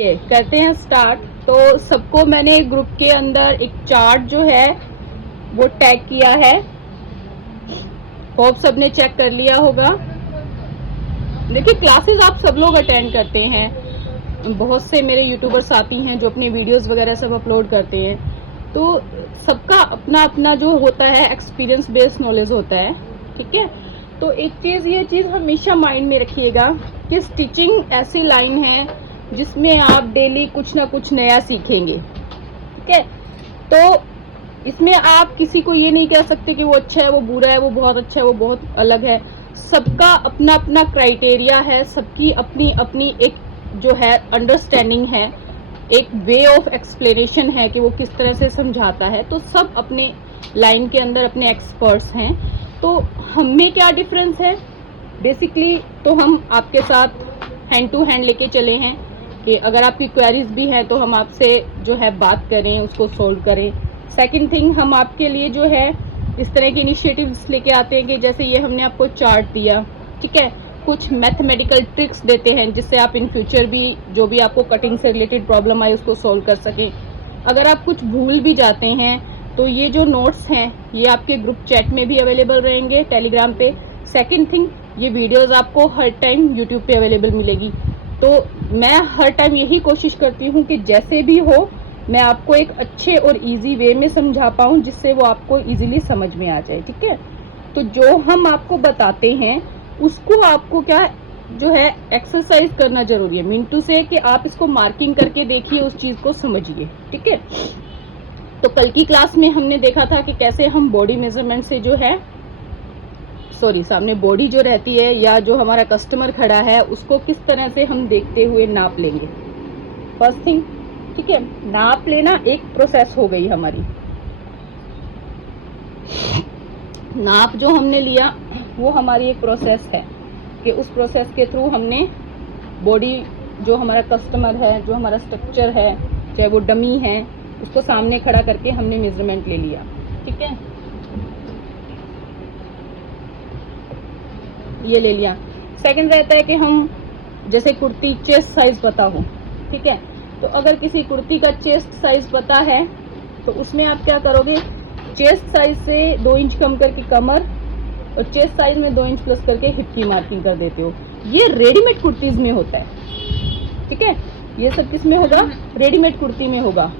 ये करते हैं स्टार्ट। तो सबको मैंने ग्रुप के अंदर एक चार्ट जो है वो टैग किया है। होप सबने चेक कर लिया होगा। देखिए क्लासेस आप सब लोग अटेंड करते हैं, बहुत से मेरे यूट्यूबर साथी हैं जो अपने वीडियोस वगैरह सब अपलोड करते हैं। तो सबका अपना अपना जो होता है एक्सपीरियंस बेस्ड नॉलेज होता है, ठीक है। तो एक चीज़ ये चीज़ हमेशा माइंड में रखिएगा कि स्टिचिंग ऐसी लाइन है जिसमें आप डेली कुछ ना कुछ नया सीखेंगे, ठीक है। तो इसमें आप किसी को ये नहीं कह सकते कि वो अच्छा है, वो बुरा है, वो बहुत अच्छा है, वो बहुत अलग है। सबका अपना अपना क्राइटेरिया है, सबकी अपनी अपनी एक जो है अंडरस्टैंडिंग है, एक वे ऑफ एक्सप्लेनेशन है कि वो किस तरह से समझाता है। तो सब अपने लाइन के अंदर अपने एक्सपर्ट्स हैं। तो हम में क्या डिफरेंस है बेसिकली, तो हम आपके साथ हैंड टू हैंड लेके चले हैं कि अगर आपकी क्वेरीज भी हैं तो हम आपसे जो है बात करें, उसको सोल्व करें। सेकंड थिंग, हम आपके लिए जो है इस तरह के इनिशिएटिव्स लेके आते हैं कि जैसे ये हमने आपको चार्ट दिया, ठीक है, कुछ मैथमेटिकल ट्रिक्स देते हैं जिससे आप इन फ्यूचर भी जो भी आपको कटिंग से रिलेटेड प्रॉब्लम आए उसको सोल्व कर सकें। अगर आप कुछ भूल भी जाते हैं तो ये जो नोट्स हैं ये आपके ग्रुप चैट में भी अवेलेबल रहेंगे टेलीग्राम पे। सेकंड थिंग, ये वीडियोस आपको हर टाइम यूट्यूब पे अवेलेबल मिलेगी। तो मैं हर टाइम यही कोशिश करती हूँ कि जैसे भी हो मैं आपको एक अच्छे और इजी वे में समझा पाऊँ जिससे वो आपको इजीली समझ में आ जाए, ठीक है। तो जो हम आपको बताते हैं उसको आपको क्या जो है एक्सरसाइज करना जरूरी है, मीन टू से कि आप इसको मार्किंग करके देखिए, उस चीज को समझिए, ठीक है। तो कल की क्लास में हमने देखा था कि कैसे हम बॉडी मेजरमेंट से जो है सामने बॉडी जो रहती है या जो हमारा कस्टमर खड़ा है उसको किस तरह से हम देखते हुए नाप लेंगे। फर्स्ट थिंग, ठीक है, नाप लेना एक प्रोसेस हो गई हमारी। नाप जो हमने लिया वो हमारी एक प्रोसेस है कि उस प्रोसेस के थ्रू हमने बॉडी जो हमारा कस्टमर है, जो हमारा स्ट्रक्चर है, चाहे वो डमी है, उसको सामने खड़ा करके हमने मेजरमेंट ले लिया, ठीक है, ये ले लिया। सेकंड रहता है कि हम जैसे कुर्ती चेस्ट साइज पता हो, ठीक है, तो अगर किसी कुर्ती का चेस्ट साइज पता है तो उसमें आप क्या करोगे, चेस्ट साइज से 2 इंच कम करके कमर और चेस्ट साइज में 2 इंच प्लस करके हिप की मार्किंग कर देते हो। ये रेडीमेड कुर्तीज में होता है, ठीक है, ये सब किस में होगा, रेडीमेड कुर्ती में होगा।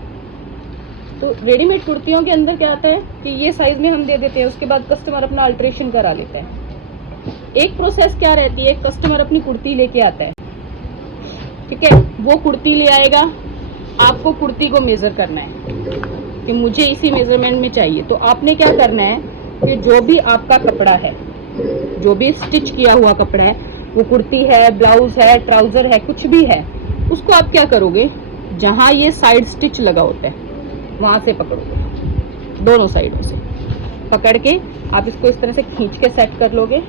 तो रेडीमेड कुर्तियों के अंदर क्या आता है कि ये साइज में हम दे देते हैं, उसके बाद कस्टमर अपना अल्ट्रेशन करा लेता है। एक प्रोसेस क्या रहती है, कस्टमर अपनी कुर्ती लेके आता है, ठीक है, वो कुर्ती ले आएगा, आपको कुर्ती को मेजर करना है कि मुझे इसी मेजरमेंट में चाहिए। तो आपने क्या करना है कि जो भी आपका कपड़ा है, जो भी स्टिच किया हुआ कपड़ा है, वो कुर्ती है, ब्लाउज है, ट्राउजर है, कुछ भी है, उसको आप क्या करोगे, जहां ये साइड स्टिच लगा होता है वहां से पकड़ोगे, दोनों साइडों से पकड़ के आप इसको इस तरह से खींच के सेट कर लोगे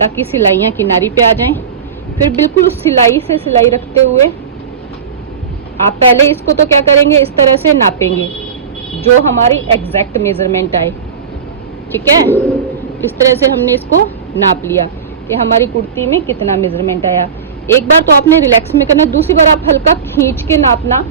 ताकि सिलाइयां किनारी पे आ जाएं। फिर बिल्कुल उस सिलाई से सिलाई रखते हुए आप पहले इसको तो क्या करेंगे, इस तरह से नापेंगे जो हमारी एग्जैक्ट मेजरमेंट आए, ठीक है। इस तरह से हमने इसको नाप लिया कि हमारी कुर्ती में कितना मेजरमेंट आया। एक बार तो आपने रिलैक्स में करना, दूसरी बार आप हल्का खींच के नापना,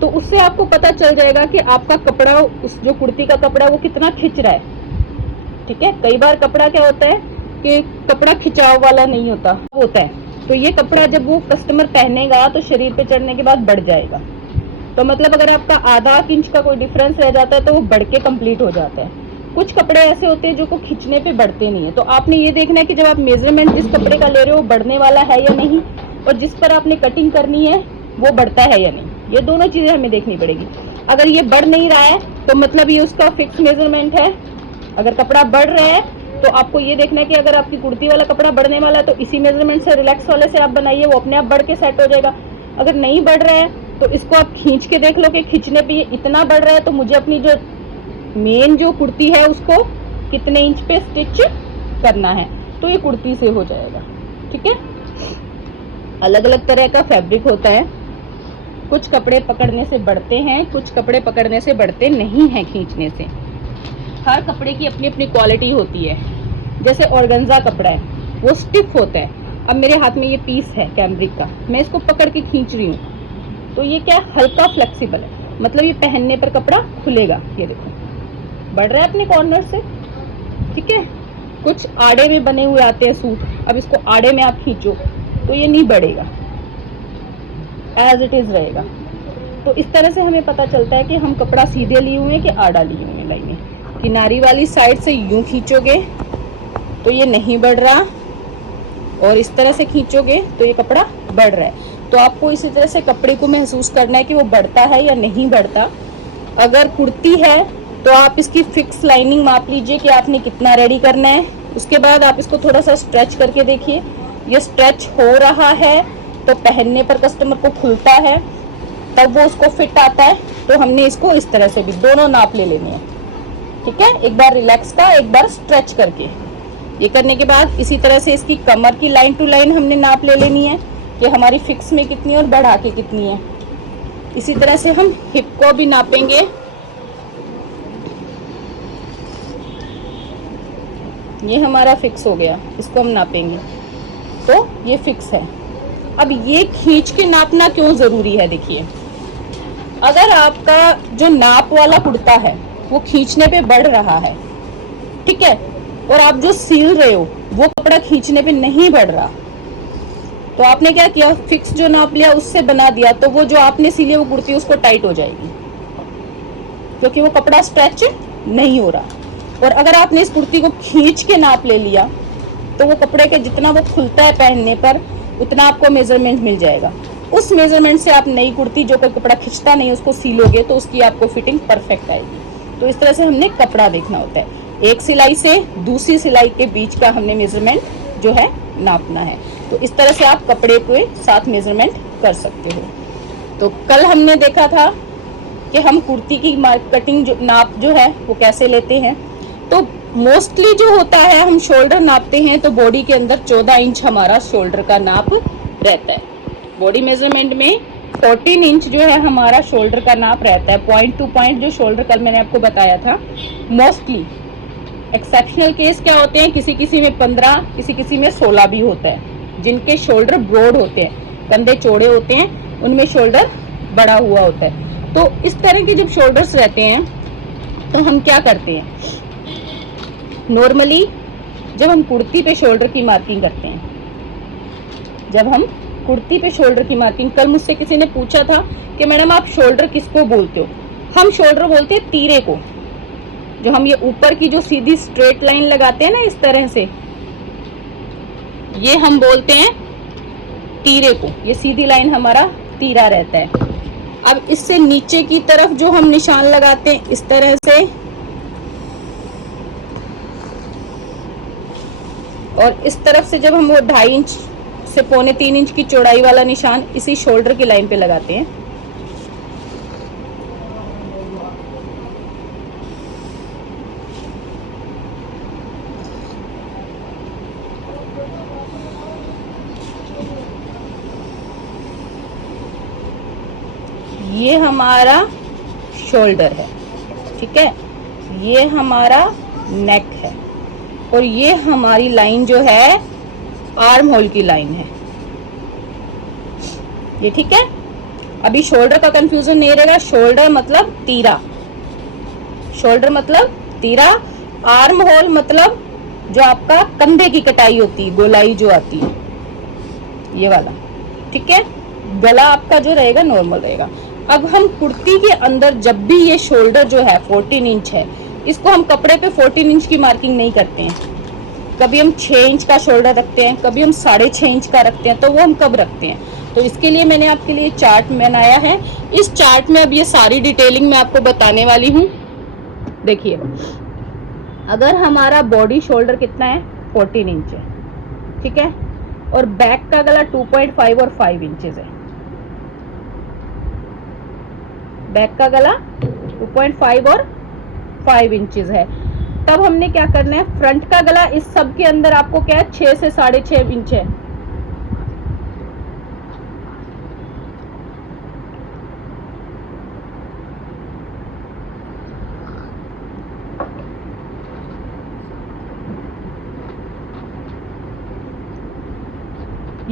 तो उससे आपको पता चल जाएगा कि आपका कपड़ा, उस जो कुर्ती का कपड़ा वो कितना खिंच रहा है, ठीक है। कई बार कपड़ा क्या होता है कि कपड़ा खिंचाव वाला नहीं होता है, तो ये कपड़ा जब वो कस्टमर पहनेगा तो शरीर पे चढ़ने के बाद बढ़ जाएगा। तो मतलब अगर आपका आधा इंच का कोई डिफरेंस रह जाता है तो वो बढ़ के कंप्लीट हो जाता है। कुछ कपड़े ऐसे होते हैं जो को खींचने पे बढ़ते नहीं है। तो आपने ये देखना है कि जब आप मेजरमेंट जिस कपड़े का ले रहे हो बढ़ने वाला है या नहीं, और जिस पर आपने कटिंग करनी है वो बढ़ता है या नहीं, ये दोनों चीजें हमें देखनी पड़ेगी। अगर ये बढ़ नहीं रहा है तो मतलब ये उसका फिक्स मेजरमेंट है। अगर कपड़ा बढ़ रहा है तो आपको ये देखना है कि अगर आपकी कुर्ती वाला कपड़ा बढ़ने वाला है तो इसी मेजरमेंट से रिलैक्स वाले से आप बनाइए, वो अपने आप बढ़ के सेट हो जाएगा। अगर नहीं बढ़ रहा है तो इसको आप खींच के देख लो कि खींचने पे ये इतना बढ़ रहा है तो मुझे अपनी जो मेन जो कुर्ती है उसको कितने इंच पे स्टिच करना है, तो ये कुर्ती से हो जाएगा, ठीक है। अलग अलग तरह का फैब्रिक होता है, कुछ कपड़े पकड़ने से बढ़ते हैं, कुछ कपड़े पकड़ने से बढ़ते नहीं हैं खींचने से। हर कपड़े की अपनी अपनी क्वालिटी होती है। जैसे ऑर्गेन्जा कपड़ा है वो स्टिफ होता है। अब मेरे हाथ में ये पीस है कैमरिक का, मैं इसको पकड़ के खींच रही हूँ तो ये क्या हल्का फ्लेक्सिबल है, मतलब ये पहनने पर कपड़ा खुलेगा। ये देखो बढ़ रहा है अपने कॉर्नर से, ठीक है। कुछ आड़े में बने हुए आते हैं सूट, अब इसको आड़े में आप खींचो तो ये नहीं बढ़ेगा, एज इट इज रहेगा। तो इस तरह से हमें पता चलता है कि हम कपड़ा सीधे लिए हुए हैं कि आड़ा लिए हुए हैं। लाइनें किनारी वाली साइड से यूं खींचोगे तो ये नहीं बढ़ रहा, और इस तरह से खींचोगे तो ये कपड़ा बढ़ रहा है। तो आपको इसी तरह से कपड़े को महसूस करना है कि वो बढ़ता है या नहीं बढ़ता। अगर कुर्ती है तो आप इसकी फिक्स लाइनिंग माप लीजिए कि आपने कितना रेडी करना है। उसके बाद आप इसको थोड़ा सा स्ट्रेच करके देखिए, ये स्ट्रेच हो रहा है तो पहनने पर कस्टमर को खुलता है, तब वो उसको फिट आता है। तो हमने इसको इस तरह से भी दोनों नाप ले लेने हैं, ठीक है। एक बार रिलैक्स का, एक बार स्ट्रेच करके। ये करने के बाद इसी तरह से इसकी कमर की लाइन टू लाइन हमने नाप ले लेनी है कि हमारी फिक्स में कितनी है और बढ़ा के कितनी है। इसी तरह से हम हिप को भी नापेंगे। ये हमारा फिक्स हो गया, इसको हम नापेंगे तो ये फिक्स है। अब ये खींच के नापना क्यों जरूरी है, देखिए अगर आपका जो नाप वाला कुर्ता है वो खींचने पे बढ़ रहा है, ठीक है, और आप जो सील रहे हो वो कपड़ा खींचने पे नहीं बढ़ रहा, तो आपने क्या किया, फिक्स जो नाप लिया उससे बना दिया, तो वो जो आपने सिली वो कुर्ती उसको टाइट हो जाएगी क्योंकि वो कपड़ा स्ट्रेच नहीं हो रहा। और अगर आपने इस कुर्ती को खींच के नाप ले लिया तो वो कपड़े के जितना वो खुलता है पहनने पर उतना आपको मेजरमेंट मिल जाएगा। उस मेजरमेंट से आप नई कुर्ती जो कोई कपड़ा खिंचता नहीं उसको सीलोगे तो उसकी आपको फिटिंग परफेक्ट आएगी। तो इस तरह से हमने कपड़ा देखना होता है, एक सिलाई से दूसरी सिलाई के बीच का हमने मेजरमेंट जो है नापना है। तो इस तरह से आप कपड़े के साथ मेजरमेंट कर सकते हो। तो कल हमने देखा था कि हम कुर्ती की कटिंग जो नाप जो है वो कैसे लेते हैं। तो मोस्टली जो होता है हम शोल्डर नापते हैं, तो बॉडी के अंदर 14 इंच हमारा शोल्डर का नाप रहता है। बॉडी मेजरमेंट में 14 इंच जो है हमारा शोल्डर का नाप रहता है। पॉइंट टू पॉइंट जो शोल्डर कल मैंने आपको बताया था। मोस्टली एक्सेप्शनल केस क्या होते हैं, किसी किसी में 15, किसी किसी में 16 भी होता है। जिनके शोल्डर ब्रॉड होते हैं, कंधे चौड़े होते हैं, उनमें शोल्डर बड़ा हुआ होता है। तो इस तरह के जब शोल्डर्स रहते हैं तो हम क्या करते हैं, नॉर्मली जब हम कुर्ती पे शोल्डर की मार्किंग करते हैं, जब हम कुर्ती पे शोल्डर की मार्किंग, कल मुझसे किसी ने पूछा था कि मैडम आप शोल्डर किसको बोलते हो। हम शोल्डर बोलते हैं तीरे को, जो हम ये ऊपर की जो सीधी स्ट्रेट लाइन लगाते हैं ना इस तरह से, ये हम बोलते हैं तीरे को। ये सीधी लाइन हमारा तीरा रहता है। अब इससे नीचे की तरफ जो हम निशान लगाते हैं इस तरह से, और इस तरफ से जब हम वो 2.5 इंच से 2.25 इंच की चौड़ाई वाला निशान इसी शोल्डर की लाइन पे लगाते हैं। ये हमारा शोल्डर है, ठीक है, ये हमारा नेक है, और ये हमारी लाइन जो है आर्म होल की लाइन है, ये ठीक है। अभी शोल्डर का कंफ्यूजन नहीं रहेगा। शोल्डर मतलब तीरा, शोल्डर मतलब तीरा, आर्म होल मतलब जो आपका कंधे की कटाई होती है, गोलाई जो आती है, ये वाला, ठीक है। गला आपका जो रहेगा नॉर्मल रहेगा। अब हम कुर्ती के अंदर जब भी ये शोल्डर जो है 14 इंच है, इसको हम कपड़े पे 14 इंच की मार्किंग नहीं करते हैं। कभी हम 6 इंच का शोल्डर रखते हैं, कभी हम 6.5 इंच का रखते हैं। तो वो हम कब रखते हैं, तो इसके लिए मैंने आपके लिए चार्ट बनाया है। इस चार्ट में अब ये सारी डिटेलिंग मैं आपको बताने वाली हूँ। देखिए, अगर हमारा बॉडी शोल्डर कितना है 14 इंच है, ठीक है, और बैक का गला 2.5 और 5 इंचेस है। बैक का गला 2.5 और 5 इंचेस है। तब हमने क्या करना है, फ्रंट का गला इस सब के अंदर आपको क्या है 6 से 6.5 इंच है।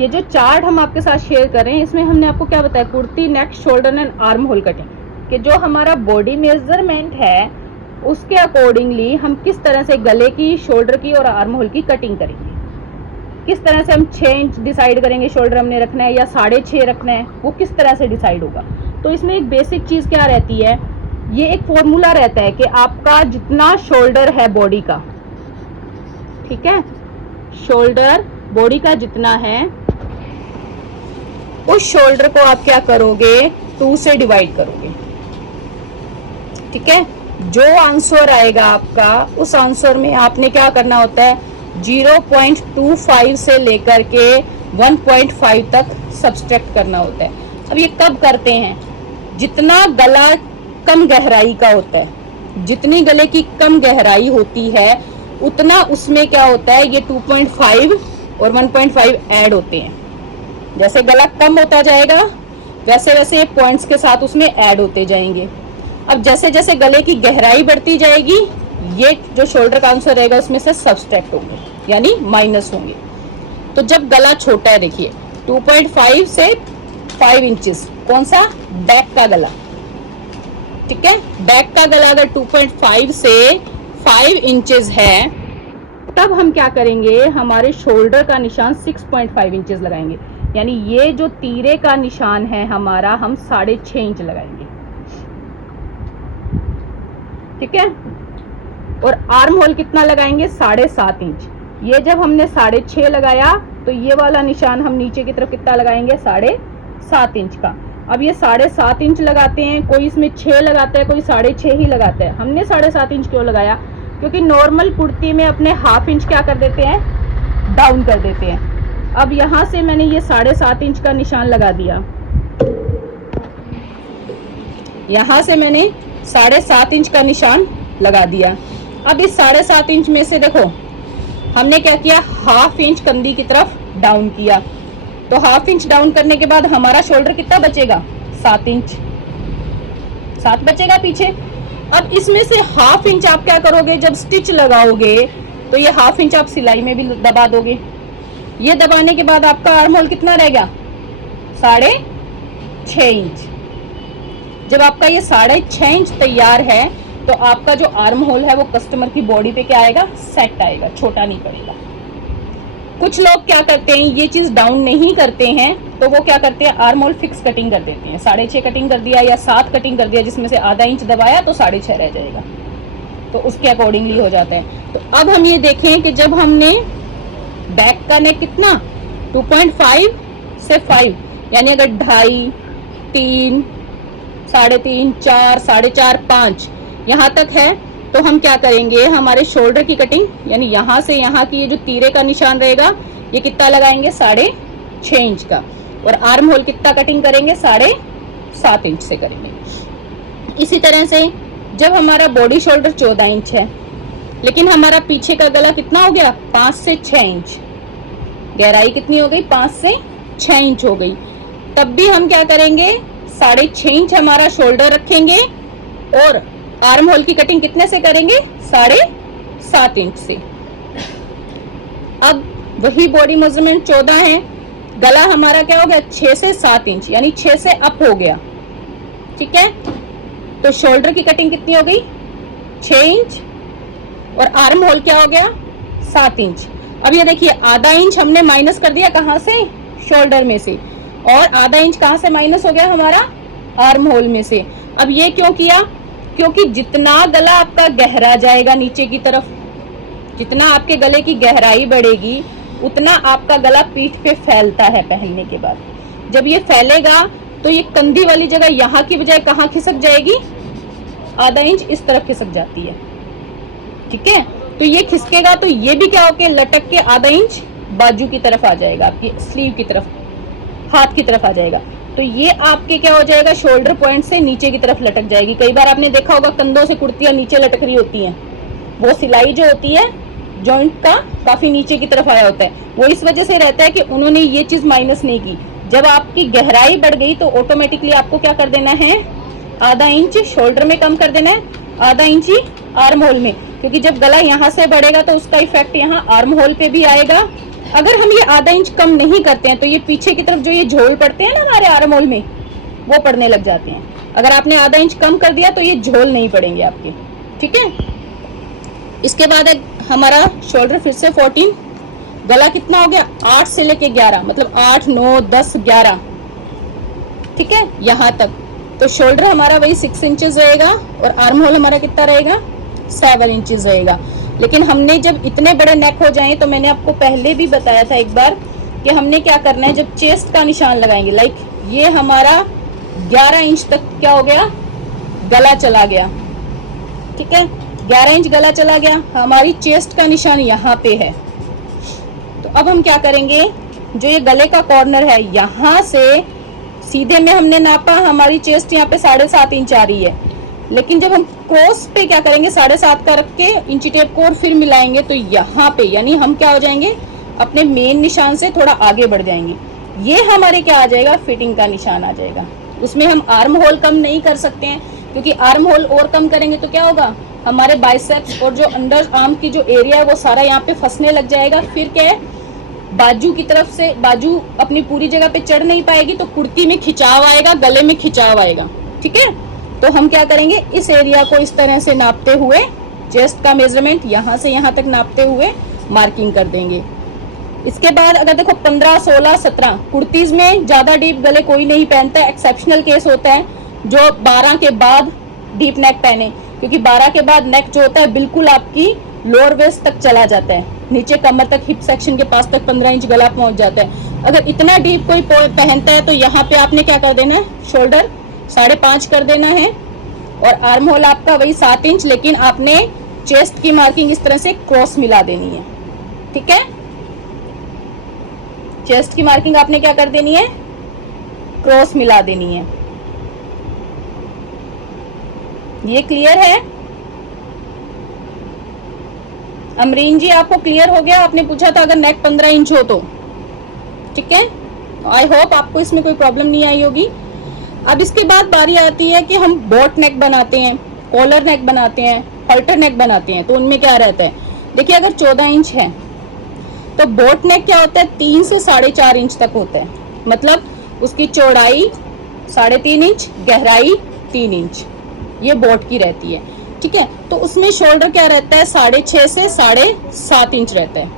ये जो चार्ट हम आपके साथ शेयर कर रहे हैं, इसमें हमने आपको क्या बताया, kurti, neck, shoulder and arm hole cutting, कि जो हमारा बॉडी मेजरमेंट है उसके अकॉर्डिंगली हम किस तरह से गले की, शोल्डर की और आर्म होल की कटिंग करेंगे। किस तरह से हम 6 इंच डिसाइड करेंगे शोल्डर हमने रखना है या 6.5 रखना है, वो किस तरह से डिसाइड होगा। तो इसमें एक बेसिक चीज क्या रहती है, ये एक फॉर्मूला रहता है कि आपका जितना शोल्डर है बॉडी का, ठीक है, शोल्डर बॉडी का जितना है, उस शोल्डर को आप क्या करोगे, 2 से डिवाइड करोगे। ठीक है, जो आंसर आएगा आपका, उस आंसर में आपने क्या करना होता है, 0.25 से लेकर के 1.5 तक सब्सट्रैक्ट करना होता है। अब ये कब करते हैं, जितना गला कम गहराई का होता है, जितनी गले की कम गहराई होती है उतना उसमें क्या होता है, ये 2.5 और 1.5 ऐड होते हैं। जैसे गला कम होता जाएगा वैसे वैसे पॉइंट्स के साथ उसमें ऐड होते जाएंगे। अब जैसे जैसे गले की गहराई बढ़ती जाएगी, ये जो शोल्डर का आंसर रहेगा उसमें से सब्सट्रैक्ट होंगे, यानी माइनस होंगे। तो जब गला छोटा है, देखिए 2.5 से 5 इंचेस, कौन सा, बैक का गला, ठीक है, बैक का गला अगर 2.5 से 5 इंचेस है, तब हम क्या करेंगे, हमारे शोल्डर का निशान 6.5 इंचेस लगाएंगे, यानी ये जो तीरे का निशान है हमारा, हम 6.5 इंच लगाएंगे। ठीक है, और आर्म होल कितना लगाएंगे, 7.5 इंच। ये जब हमने 6.5 लगाया तो ये वाला निशान हम नीचे की तरफ कितना लगाएंगे, 7.5 इंच का। अब ये 7.5 इंच लगाते हैं, कोई इसमें 6 लगाता है, कोई 6.5 ही लगाता है। हमने 7.5 इंच क्यों लगाया, क्योंकि नॉर्मल कुर्ती में अपने हाफ इंच क्या कर देते हैं, डाउन कर देते हैं। अब यहाँ से मैंने ये 7.5 इंच का निशान लगा दिया, यहाँ से मैंने 7.5 इंच का निशान लगा दिया। अब इस 7.5 इंच में से देखो हमने क्या किया, हाफ इंच कंधी की तरफ डाउन किया। तो हाफ इंच डाउन करने के बाद हमारा शोल्डर कितना बचेगा, 7 इंच, 7 बचेगा पीछे। अब इसमें से हाफ इंच आप क्या करोगे, जब स्टिच लगाओगे तो ये हाफ इंच आप सिलाई में भी दबा दोगे। ये दबाने के बाद आपका आर्म होल कितना रह गया, 6.5 इंच। जब आपका ये 6.5 इंच तैयार है तो आपका जो आर्म होल है वो कस्टमर की बॉडी पे क्या आएगा, सेट आएगा, छोटा नहीं पड़ेगा। कुछ लोग क्या करते हैं, ये चीज डाउन नहीं करते हैं, तो वो क्या करते हैं, आर्म होल फिक्स कटिंग कर देते हैं, 6.5 कटिंग कर दिया या 7 कटिंग कर दिया, जिसमें से आधा इंच दबाया तो 6.5 रह जाएगा, तो उसके अकॉर्डिंगली हो जाता है। तो अब हम ये देखें कि जब हमने बैक का नेक कितना, 2.5 से 5, यानी अगर 2.5, 3, 3.5, 4, 4.5, 5 यहाँ तक है, तो हम क्या करेंगे, हमारे शोल्डर की कटिंग, यानी यहाँ से यहाँ की ये जो तीरे का निशान रहेगा ये कितना लगाएंगे, 6.5 इंच का। और आर्म होल कितना कटिंग करेंगे, 7.5 इंच से करेंगे। इसी तरह से जब हमारा बॉडी शोल्डर 14 इंच है, लेकिन हमारा पीछे का गला कितना हो गया, 5 से 6 इंच, गहराई कितनी हो गई, 5 से 6 इंच हो गई, तब भी हम क्या करेंगे, 6.5 इंच हमारा शोल्डर रखेंगे और आर्म होल की कटिंग कितने से करेंगे, 7.5 इंच से। अब वही बॉडी मेजरमेंट 14 है, गला हमारा क्या हो गया, 6 से 7 इंच, यानी 6 से अप हो गया। ठीक है, तो शोल्डर की कटिंग कितनी हो गई, 6 इंच, और आर्म होल क्या हो गया, 7 इंच। अब ये देखिए आधा इंच हमने माइनस कर दिया, कहां से, शोल्डर में से, और आधा इंच कहां से माइनस हो गया, हमारा आर्म होल में से। अब ये क्यों किया, क्योंकि जितना गला आपका गहरा जाएगा नीचे की तरफ, जितना आपके गले की गहराई बढ़ेगी, उतना आपका गला पीठ पे फैलता है पहनने के बाद। जब ये फैलेगा तो ये कंधी वाली जगह यहाँ की बजाय कहाँ खिसक जाएगी, आधा इंच इस तरफ खिसक जाती है। ठीक है, तो ये खिसकेगा तो ये भी क्या होके लटक के आधा इंच बाजू की तरफ आ जाएगा, आपकी स्लीव की तरफ, हाथ की तरफ आ जाएगा। तो ये आपके क्या हो जाएगा, शोल्डर पॉइंट से नीचे की तरफ लटक जाएगी। कई बार आपने देखा होगा कंधों से कुर्तियां नीचे लटक रही होती हैं, वो सिलाई जो होती है जॉइंट का काफी नीचे की तरफ आया होता है, वो इस वजह से रहता है कि उन्होंने ये चीज माइनस नहीं की। जब आपकी गहराई बढ़ गई तो ऑटोमेटिकली आपको क्या कर देना है, आधा इंच शोल्डर में कम कर देना है, आधा इंच ही आर्म होल में, क्योंकि जब गला यहाँ से बढ़ेगा तो उसका इफेक्ट यहाँ आर्म होल पे भी आएगा अगर हम ये आधा इंच कम नहीं करते हैं तो ये पीछे की तरफ जो ये झोल पड़ते हैं ना हमारे आर्म होल में, वो पड़ने लग जाते हैं। अगर आपने आधा इंच कम कर दिया तो ये झोल नहीं पड़ेंगे आपके, ठीक है। इसके बाद है हमारा शोल्डर फिर से 14, गला कितना हो गया 8 से लेके 11, मतलब 8, 9, 10, 11, ठीक है, यहाँ तक। तो शोल्डर हमारा वही 6 इंचेस रहेगा और आर्म होल हमारा कितना रहेगा 7 इंचेस रहेगा। लेकिन हमने जब इतने बड़े नेक हो जाएं तो मैंने आपको पहले भी बताया था एक बार कि हमने क्या करना है, जब चेस्ट का निशान लगाएंगे, लाइक ये हमारा 11 इंच तक क्या हो गया, गला चला गया, ठीक है, 11 इंच गला चला गया, हमारी चेस्ट का निशान यहाँ पे है। तो अब हम क्या करेंगे, जो ये गले का कॉर्नर है यहाँ से सीधे में हमने नापा, हमारी चेस्ट यहाँ पे 7.5 इंच आ रही है, लेकिन जब हम क्रॉस पे क्या करेंगे 7.5 का रख के इंची टेप को और फिर मिलाएंगे तो यहाँ पे यानी हम क्या हो जाएंगे, अपने मेन निशान से थोड़ा आगे बढ़ जाएंगे। ये हमारे क्या आ जाएगा, फिटिंग का निशान आ जाएगा। उसमें हम आर्म होल कम नहीं कर सकते हैं, क्योंकि आर्म होल और कम करेंगे तो क्या होगा, हमारे बाइसेप्स और जो अंडर आर्म की जो एरिया है वो सारा यहाँ पे फंसने लग जाएगा। फिर क्या है, बाजू की तरफ से बाजू अपनी पूरी जगह पे चढ़ नहीं पाएगी, तो कुर्ती में खिंचाव आएगा, गले में खिंचाव आएगा, ठीक है। तो हम क्या करेंगे, इस एरिया को इस तरह से नापते हुए, चेस्ट का मेजरमेंट यहाँ से यहाँ तक नापते हुए मार्किंग कर देंगे। इसके बाद अगर देखो 15, 16, 17 कुर्तीज में ज्यादा डीप गले कोई नहीं पहनता है, एक्सेप्शनल केस होता है जो 12 के बाद डीप नेक पहने, क्योंकि 12 के बाद नेक जो होता है बिल्कुल आपकी लोअर वेस्ट तक चला जाता है, नीचे कमर तक, हिप सेक्शन के पास तक 15 इंच गला पहुंच जाता है। अगर इतना डीप कोई पहनता है तो यहाँ पे आपने क्या कर देना है, शोल्डर 5.5 कर देना है और आर्म होल आपका वही 7 इंच, लेकिन आपने चेस्ट की मार्किंग इस तरह से क्रॉस मिला देनी है, ठीक है। चेस्ट की मार्किंग आपने क्या कर देनी है, क्रॉस मिला देनी है। ये क्लियर है अमरीन जी, आपको क्लियर हो गया? आपने पूछा था अगर नेक 15 इंच हो तो, ठीक है। आई होप आपको इसमें कोई प्रॉब्लम नहीं आई होगी। अब इसके बाद बारी आती है कि हम बोट नेक बनाते हैं, कॉलर नेक बनाते हैं, हॉल्टर नेक बनाते हैं, तो उनमें क्या रहता है, देखिए अगर 14 इंच है तो बोट नेक क्या होता है 3 से 4.5 इंच तक होता है, मतलब उसकी चौड़ाई 3.5 इंच, गहराई 3 इंच, ये बोट की रहती है, ठीक है। तो उसमें शोल्डर क्या रहता है 6.5 से 7.5 इंच रहता है,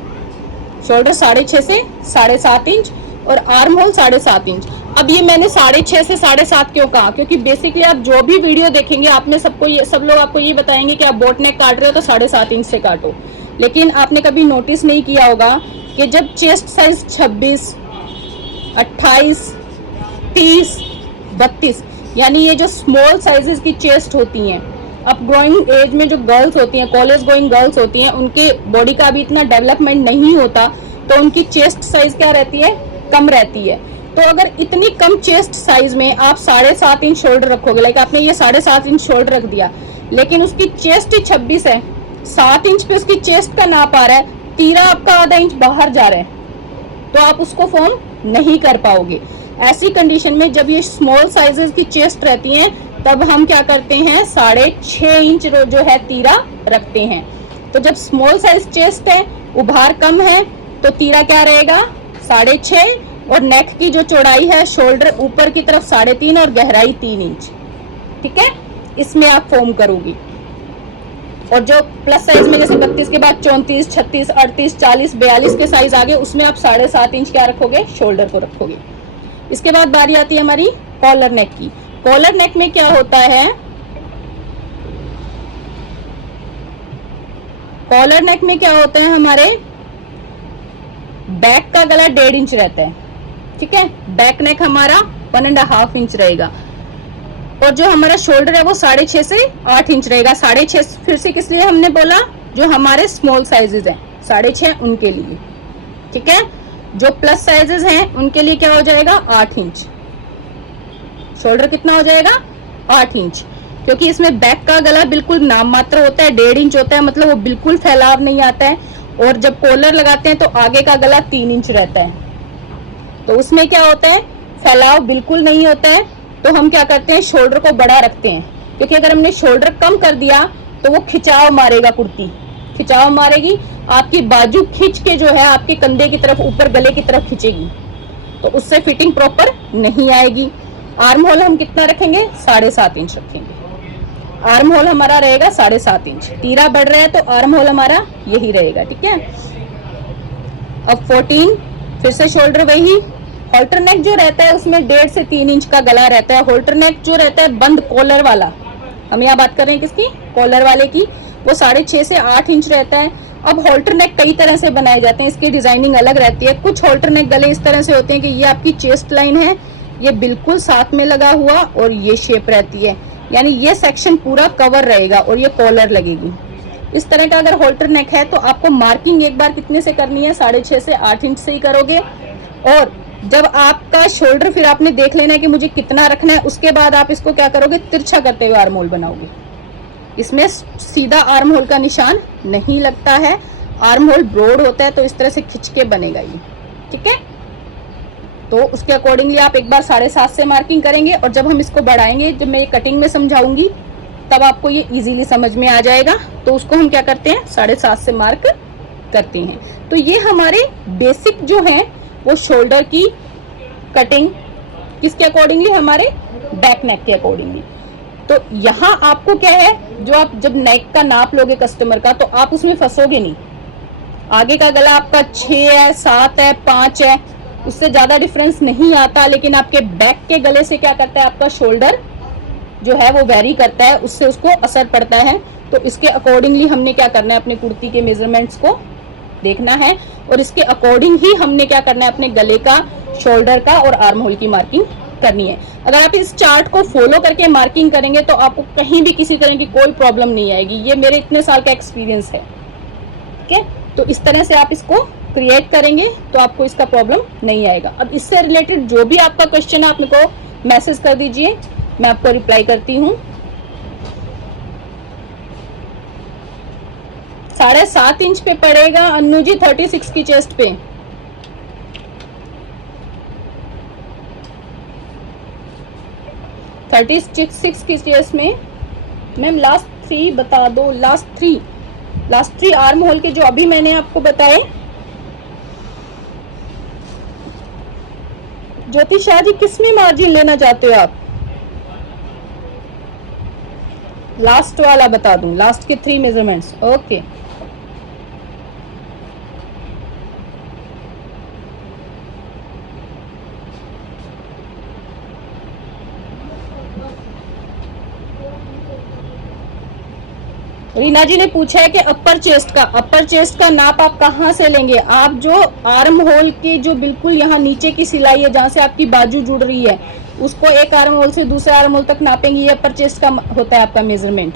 शोल्डर 6.5 से 7.5 इंच और आर्म होल 7.5 इंच। अब ये मैंने 6.5 से 7.5 क्यों कहा, क्योंकि बेसिकली आप जो भी वीडियो देखेंगे आप में सब लोग आपको ये बताएंगे कि आप बोट नेक काट रहे हो तो 7.5 इंच से काटो, लेकिन आपने कभी नोटिस नहीं किया होगा कि जब चेस्ट साइज 26, 28, 30, 32 यानी ये जो स्मॉल साइजेस की चेस्ट होती हैं, अब ग्रोइंग एज में जो गर्ल्स होती हैं, कॉलेज गोइंग गर्ल्स होती हैं, उनके बॉडी का भी इतना डेवलपमेंट नहीं होता, तो उनकी चेस्ट साइज क्या रहती है, कम रहती है। तो अगर इतनी कम चेस्ट साइज में आप 7.5 इंच शोल्डर रखोगे, लाइक आपने ये 7.5 इंच शोल्डर रख दिया, लेकिन उसकी चेस्ट ही 26 है, 7 इंच पे उसकी चेस्ट का नाप आ रहा है, तीरा आपका आधा इंच बाहर जा रहा है, तो आप उसको फॉर्म नहीं कर पाओगे। ऐसी कंडीशन में जब ये स्मॉल साइजेस की चेस्ट रहती हैं तब हम क्या करते हैं 6.5 इंच जो है तीरा रखते हैं। तो जब स्मॉल साइज चेस्ट है, उभार कम है, तो तीरा क्या रहेगा 6.5 और नेक की जो चौड़ाई है शोल्डर ऊपर की तरफ 3.5 और गहराई 3 इंच, ठीक है, इसमें आप फॉर्म करोगी। और जो प्लस साइज में जैसे 32 के बाद 34, 36, 38, 40, 42 के साइज आगे, उसमें आप 7.5 इंच क्या रखोगे, शोल्डर को रखोगे। इसके बाद बारी आती है हमारी कॉलर नेक की। कॉलर नेक में क्या होता है, कॉलर नेक में क्या होता है, हमारे बैक का गला 1.5 इंच रहता है, ठीक है, बैक नेक हमारा 1.5 इंच रहेगा और जो हमारा शोल्डर है वो 6.5 से 8 इंच रहेगा। 6.5 फिर से किस लिए हमने बोला, जो हमारे स्मॉल साइजेस हैं 6.5 उनके लिए, ठीक है। जो प्लस साइजेस हैं उनके लिए क्या हो जाएगा 8 इंच, शोल्डर कितना हो जाएगा 8 इंच, क्योंकि इसमें बैक का गला बिल्कुल नाम मात्र होता है, 1.5 इंच होता है, मतलब वो बिल्कुल फैलाव नहीं आता है। और जब कॉलर लगाते हैं तो आगे का गला 3 इंच रहता है, तो उसमें क्या होता है फैलाव बिल्कुल नहीं होता है। तो हम क्या करते हैं शोल्डर को बड़ा रखते हैं, क्योंकि अगर हमने शोल्डर कम कर दिया तो वो खिंचाव मारेगा, कुर्ती खिंचाव मारेगी, आपकी बाजू खींच के जो है आपके कंधे की तरफ ऊपर गले की तरफ खींचेगी, तो उससे फिटिंग प्रॉपर नहीं आएगी। आर्म होल हम कितना रखेंगे, 7.5 इंच रखेंगे। आर्म होल हमारा रहेगा 7.5 इंच। तीरा बढ़ रहा है तो आर्म होल हमारा यही रहेगा, ठीक है। अब 14, फिर से शोल्डर वही। होल्टर नेक जो रहता है उसमें 1.5 से 3 इंच का गला रहता है। होल्टर नेक जो रहता है बंद कॉलर वाला, हम यहाँ बात कर रहे हैं किसकी, कॉलर वाले की, वो 6.5 से 8 इंच रहता है। अब होल्टर नेक कई तरह से बनाए जाते हैं, इसकी डिजाइनिंग अलग रहती है। कुछ होल्टर नेक गले इस तरह से होते हैं कि ये आपकी चेस्ट लाइन है, ये बिल्कुल साथ में लगा हुआ और ये शेप रहती है, यानी ये सेक्शन पूरा कवर रहेगा और ये कॉलर लगेगी। इस तरह का अगर होल्टर नेक है तो आपको मार्किंग एक बार कितने से करनी है, 6.5 से 8 इंच से ही करोगे। और जब आपका शोल्डर फिर आपने देख लेना है कि मुझे कितना रखना है, उसके बाद आप इसको क्या करोगे, तिरछा करते हुए आर्म होल बनाओगे। इसमें सीधा आर्म होल का निशान नहीं लगता है, आर्म होल ब्रॉड होता है, तो इस तरह से खिंच के बनेगा ये, ठीक है। तो उसके अकॉर्डिंगली आप एक बार 7.5 से मार्किंग करेंगे, और जब हम इसको बढ़ाएंगे, जब मैं ये कटिंग में समझाऊंगी तब आपको ये इजीली समझ में आ जाएगा। तो उसको हम क्या करते हैं, 7.5 से मार्क करते हैं। तो ये हमारे बेसिक जो है वो शोल्डर की कटिंग किसके अकॉर्डिंगली, हमारे बैक नेक के अकॉर्डिंगली। तो यहाँ आपको क्या है, जो आप जब नेक का नाप लोगे कस्टमर का, तो आप उसमें फंसोगे नहीं। आगे का गला आपका 6 है, 7 है, 5 है, उससे ज्यादा डिफरेंस नहीं आता। लेकिन आपके बैक के गले से क्या करता है, आपका शोल्डर जो है वो वेरी करता है, उससे उसको असर पड़ता है। तो इसके अकॉर्डिंगली हमने क्या करना है, अपने कुर्ती के मेजरमेंट्स को देखना है, और इसके अकॉर्डिंग ही हमने क्या करना है, अपने गले का, शोल्डर का और आर्म होल की मार्किंग करनी है। अगर आप इस चार्ट को फॉलो करके मार्किंग करेंगे तो आपको कहीं भी किसी तरह की कोई प्रॉब्लम नहीं आएगी। ये मेरे इतने साल का एक्सपीरियंस है, ठीक है। तो इस तरह से आप इसको क्रिएट करेंगे तो आपको इसका प्रॉब्लम नहीं आएगा। अब इससे रिलेटेड जो भी आपका क्वेश्चन है आप मेरे को मैसेज कर दीजिए, मैं आपको रिप्लाई करती हूँ। 7.5 इंच पे पड़ेगा अन्नू जी, 36 की चेस्ट पे। थर्टी सिक्स की चेस्ट में मैम लास्ट 3 बता दो, लास्ट थ्री आर्म होल के जो अभी मैंने आपको बताए। ज्योति शाह जी, किस में मार्जिन लेना चाहते हो आप, लास्ट वाला बता दूं, लास्ट के 3 मेजरमेंट्स, ओके। रीना जी ने पूछा है कि अपर चेस्ट का नाप आप कहाँ से लेंगे। आप जो आर्म होल के जो बिल्कुल यहाँ नीचे की सिलाई है, जहाँ से आपकी बाजू जुड़ रही है, उसको एक आर्म होल से दूसरे आर्म होल तक नापेंगे। ये अपर चेस्ट का होता है आपका मेजरमेंट।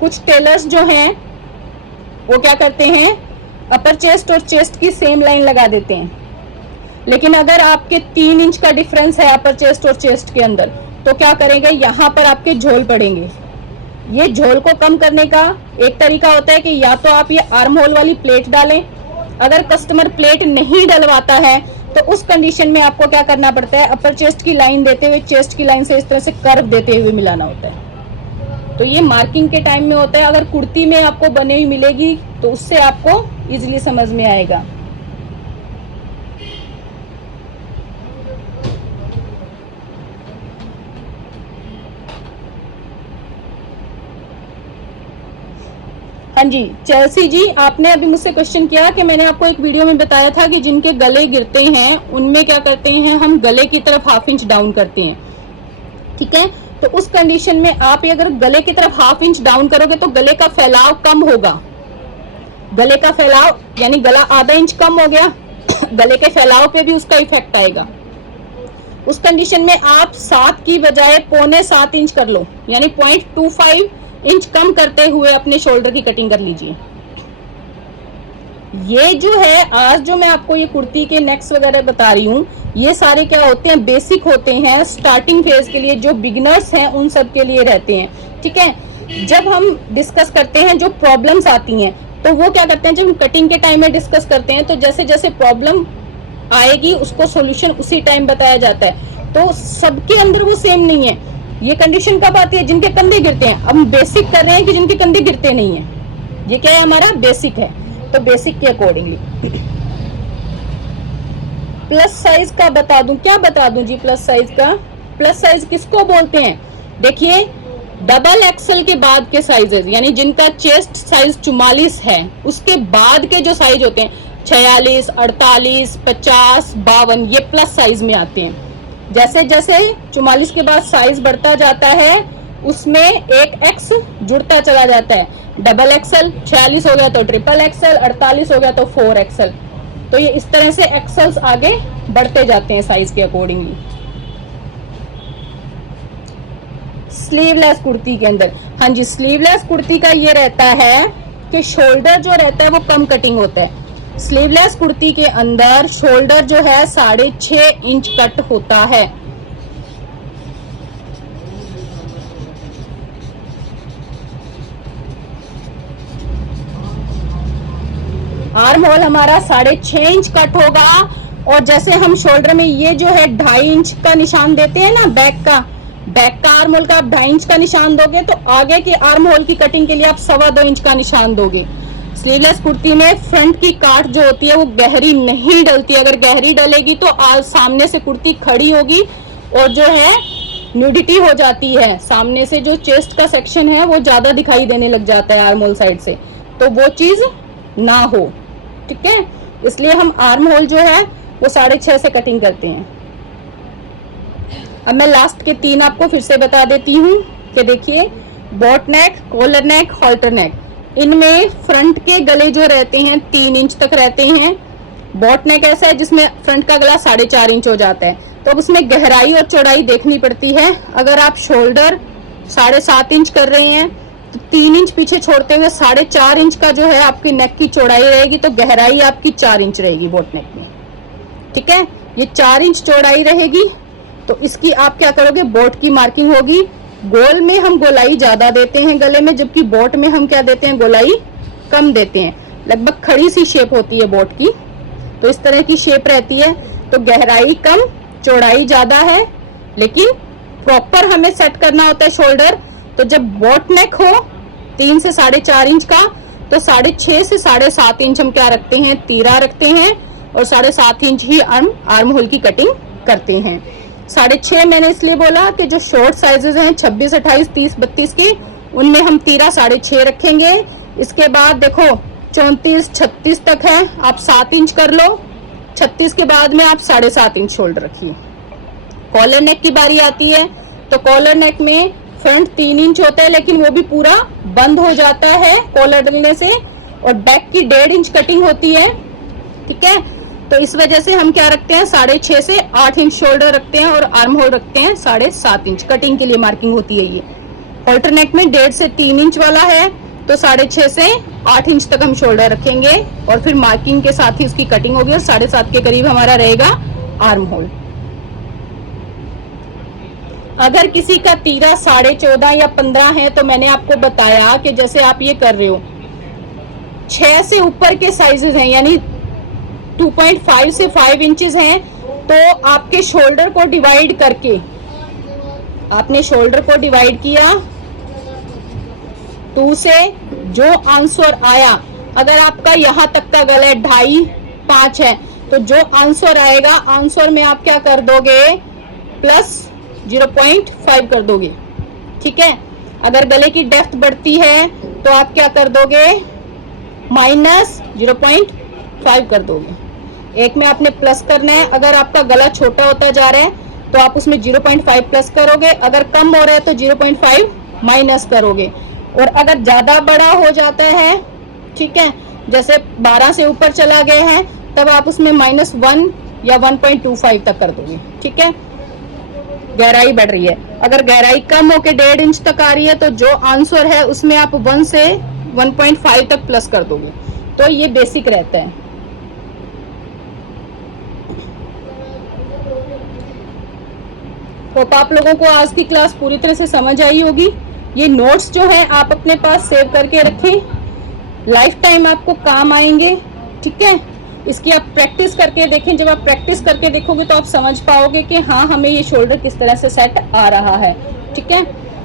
कुछ टेलर्स जो हैं वो क्या करते हैं, अपर चेस्ट और चेस्ट की सेम लाइन लगा देते हैं। लेकिन अगर आपके 3 इंच का डिफरेंस है अपर चेस्ट और चेस्ट के अंदर, तो क्या करेंगे, यहाँ पर आपके झोल पड़ेंगे। ये झोल को कम करने का एक तरीका होता है कि या तो आप ये आर्म होल वाली प्लेट डालें। अगर कस्टमर प्लेट नहीं डलवाता है तो उस कंडीशन में आपको क्या करना पड़ता है, अपर चेस्ट की लाइन देते हुए चेस्ट की लाइन से इस तरह से कर्व देते हुए मिलाना होता है। तो ये मार्किंग के टाइम में होता है। अगर कुर्ती में आपको बनी हुई मिलेगी तो उससे आपको इजीली समझ में आएगा। हाँ जी चेल्सी जी, आपने अभी मुझसे क्वेश्चन किया कि मैंने आपको एक वीडियो में बताया था कि जिनके गले गिरते हैं उनमें क्या करते हैं, हम गले की तरफ 1/2 इंच डाउन करते हैं, ठीक है। तो उस कंडीशन में आप अगर गले की तरफ 1/2 इंच डाउन करोगे तो गले का फैलाव कम होगा। गले का फैलाव यानी गला आधा इंच कम हो गया गले के फैलाव पे भी उसका इफेक्ट आएगा। उस कंडीशन में आप 7 की बजाय 6.25 इंच कर लो, यानी 0.25 इंच कम करते हुए अपने शोल्डर की कटिंग कर लीजिए। ये जो है आज जो मैं आपको ये कुर्ती के नेक्स वगैरह बता रही हूँ, ये सारे क्या होते हैं, बेसिक होते हैं, स्टार्टिंग फेज के लिए, जो बिगिनर्स हैं उन सब के लिए रहते हैं, ठीक है। जब हम डिस्कस करते हैं जो प्रॉब्लम्स आती हैं तो वो क्या करते हैं, जब हम कटिंग के टाइम में डिस्कस करते हैं तो जैसे जैसे प्रॉब्लम आएगी उसको सोल्यूशन उसी टाइम बताया जाता है। तो सबके अंदर वो सेम नहीं है। ये कंडीशन कब आती है, जिनके कंधे गिरते हैं। अब हम बेसिक कर रहे हैं कि जिनके कंधे गिरते नहीं है, ये क्या है, हमारा बेसिक है। तो बेसिक के अकॉर्डिंगली प्लस साइज का बता दूं, क्या बता दूं जी प्लस साइज का? प्लस साइज किसको बोलते हैं? देखिए डबल एक्सल के बाद के साइजेस, यानी जिनका चेस्ट साइज 44 है, उसके बाद के जो साइज होते हैं 46, 48, 50, 52, ये प्लस साइज में आते हैं। जैसे जैसे 44 के बाद साइज बढ़ता जाता है उसमें एक एक्स जुड़ता चला जाता है। डबल एक्सल 46 हो गया तो ट्रिपल एक्सल, 48 हो गया तो 4 एक्सल। तो ये इस तरह से एक्सल्स आगे बढ़ते जाते हैं साइज के अकॉर्डिंगली। स्लीवलेस कुर्ती के अंदर, हाँ जी, स्लीवलेस कुर्ती का ये रहता है कि शोल्डर जो रहता है वो कम कटिंग होता है। स्लीवलेस कुर्ती के अंदर शोल्डर जो है 6.5 इंच कट होता है। आर्म होल हमारा 6.5 इंच कट होगा। और जैसे हम शोल्डर में ये जो है 2.5 इंच का निशान देते हैं ना, बैक का आर्म होल का आप 2.5 इंच का निशान दोगे तो आगे के आर्म होल की कटिंग के लिए आप 2.25 इंच का निशान दोगे। स्लीवलेस कुर्ती में फ्रंट की काट जो होती है वो गहरी नहीं डलती। अगर गहरी डलेगी तो सामने से कुर्ती खड़ी होगी और जो है न्यूडिटी हो जाती है, सामने से जो चेस्ट का सेक्शन है वो ज्यादा दिखाई देने लग जाता है आर्म होल साइड से, तो वो चीज ना हो, ठीक है। इसलिए हम आर्म होल जो है वो 6.5 से कटिंग करते हैं। अब मैं लास्ट के 3 आपको फिर से बता देती हूँ कि देखिए boat neck, collar neck, halter neck, इनमें फ्रंट के गले जो रहते हैं 3 इंच तक रहते हैं। बोट नेक ऐसा है जिसमें फ्रंट का गला 4.5 इंच हो जाता है, तो अब उसमें गहराई और चौड़ाई देखनी पड़ती है। अगर आप शोल्डर 7.5 इंच कर रहे हैं तो 3 इंच पीछे छोड़ते हुए 4.5 इंच का जो है आपकी नेक की चौड़ाई रहेगी, तो गहराई आपकी 4 इंच रहेगी बोट नेक में, ठीक है। ये 4 इंच चौड़ाई रहेगी, तो इसकी आप क्या करोगे, बोट की मार्किंग होगी। गोल में हम गोलाई ज्यादा देते हैं गले में, जबकि बोट में हम क्या देते हैं, गोलाई कम देते हैं। लगभग खड़ी सी शेप होती है बोट की, तो इस तरह की शेप रहती है। तो गहराई कम, चौड़ाई ज्यादा है, लेकिन प्रॉपर हमें सेट करना होता है शोल्डर। तो जब बोट नेक हो 3 से 4.5 इंच का, तो 6.5 से 7.5 इंच हम क्या रखते हैं, तीरा रखते हैं, और 7.5 इंच ही आर्म होल की कटिंग करते हैं। 6.5 मैंने इसलिए बोला कि जो शॉर्ट साइजेस हैं 26, 28, 30, 32 के, उनमें हम तीरा 6.5 रखेंगे। इसके बाद देखो 34, 36 तक है, आप 7 इंच कर लो। 36 के बाद में आप 7.5 इंच शोल्डर रखिए। कॉलर नेक की बारी आती है, तो कॉलर नेक में फ्रंट 3 इंच होता है, लेकिन वो भी पूरा बंद हो जाता है कॉलर डलने से, और बैक की 1.5 इंच कटिंग होती है, ठीक है। तो इस वजह से हम क्या रखते हैं, 6.5 से 8 इंच शोल्डर रखते हैं, और आर्म होल रखते हैं 7.5 इंच। कटिंग के लिए मार्किंग होती है ये। हॉल्टर नेक में 1.5 से 3 इंच वाला है, तो 6.5 से 8 इंच तक हम शोल्डर रखेंगे, और फिर मार्किंग के साथ ही उसकी कटिंग होगी, और 7.5 के करीब हमारा रहेगा आर्म होल। अगर किसी का तीरा 14.5 या 15 है, तो मैंने आपको बताया कि जैसे आप ये कर रहे हो, 6 से ऊपर के साइजेस हैं, यानी 2.5 से 5 इंचेस हैं, तो आपके शोल्डर को डिवाइड करके, आपने शोल्डर को डिवाइड किया 2 से, जो आंसर आया, अगर आपका यहां तक का गला 2.5, 5 है, तो जो आंसर आएगा, आंसर में आप क्या कर दोगे, प्लस 0.5 कर दोगे, ठीक है। अगर गले की डेप्थ बढ़ती है तो आप क्या कर दोगे, माइनस 0.5 कर दोगे। एक में आपने प्लस करना है। अगर आपका गला छोटा होता जा रहा है तो आप उसमें 0.5 प्लस करोगे, अगर कम हो रहा है तो 0.5 माइनस करोगे। और अगर ज्यादा बड़ा हो जाता है, ठीक है, जैसे 12 से ऊपर चला गया है, तब आप उसमें -1 या 1.25 तक कर दोगे, ठीक है। गहराई बढ़ रही है, अगर गहराई कम होकर 1.5 इंच तक आ रही है, तो जो आंसर है उसमें आप 1 से 1.5 तक प्लस कर दोगे। तो ये बेसिक रहता है। तो आप लोगों को आज की क्लास पूरी तरह से समझ आई होगी। ये नोट्स जो है आप अपने पास सेव करके रखें, लाइफ टाइम आपको काम आएंगे, ठीक है। इसकी आप प्रैक्टिस करके देखें। जब आप प्रैक्टिस करके देखोगे तो आप समझ पाओगे कि हाँ, हमें ये शोल्डर किस तरह से सेट आ रहा है, ठीक है।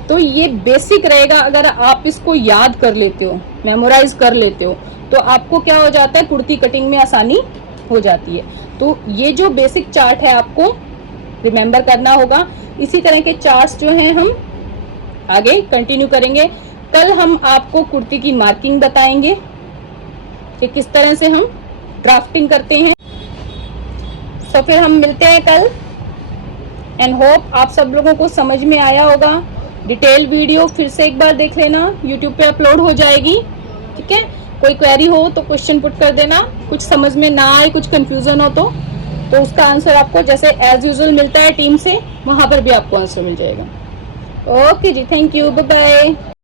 तो ये बेसिक रहेगा। अगर आप इसको याद कर लेते हो, मेमोराइज कर लेते हो, तो आपको क्या हो जाता है, कुर्ती कटिंग में आसानी हो जाती है। तो ये जो बेसिक चार्ट है आपको रिमेम्बर करना होगा। इसी तरह के चार्ट्स जो हैं हम आगे कंटिन्यू करेंगे। कल हम आपको कुर्ती की मार्किंग बताएंगे कि किस तरह से हम ड्राफ्टिंग करते हैं। तो फिर हम मिलते हैं कल, एंड होप आप सब लोगों को समझ में आया होगा। डिटेल वीडियो फिर से एक बार देख लेना, यूट्यूब पे अपलोड हो जाएगी, ठीक है। कोई क्वेरी हो तो क्वेश्चन पुट कर देना, कुछ समझ में ना आए, कुछ कंफ्यूजन हो तो उसका आंसर आपको जैसे एज यूजुअल मिलता है टीम से, वहां पर भी आपको आंसर मिल जाएगा। ओके जी, थैंक यू, बाय बाय।